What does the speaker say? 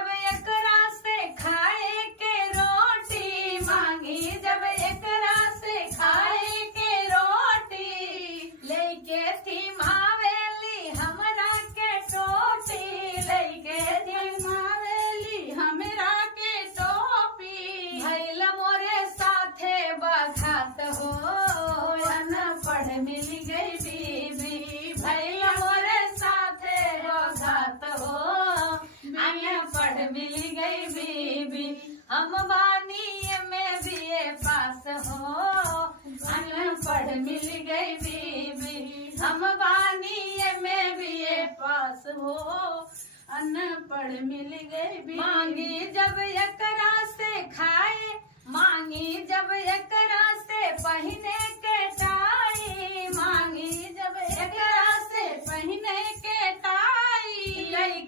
जब एकरा से खाए के रोटी, मांगी जब एकरा से खाए के रोटी, लेके थी मावेली हमरा के टोटी, लेके थी मावेली हमरा के टोपी। भैल मोरे साथे बघात हो, अनपढ़ मिल गई बीबी। भैल मोरे साथे बघात हो, अनपढ़ मिल गई बीबी। हम बानी में बीए पास हो, अनपढ़ मिल गई बीबी। हम बानी में बीए पास हो, अनपढ़ मिल गई बीबी। मांगी जब एकरा से खाए, मांगी जब एकरा से पहने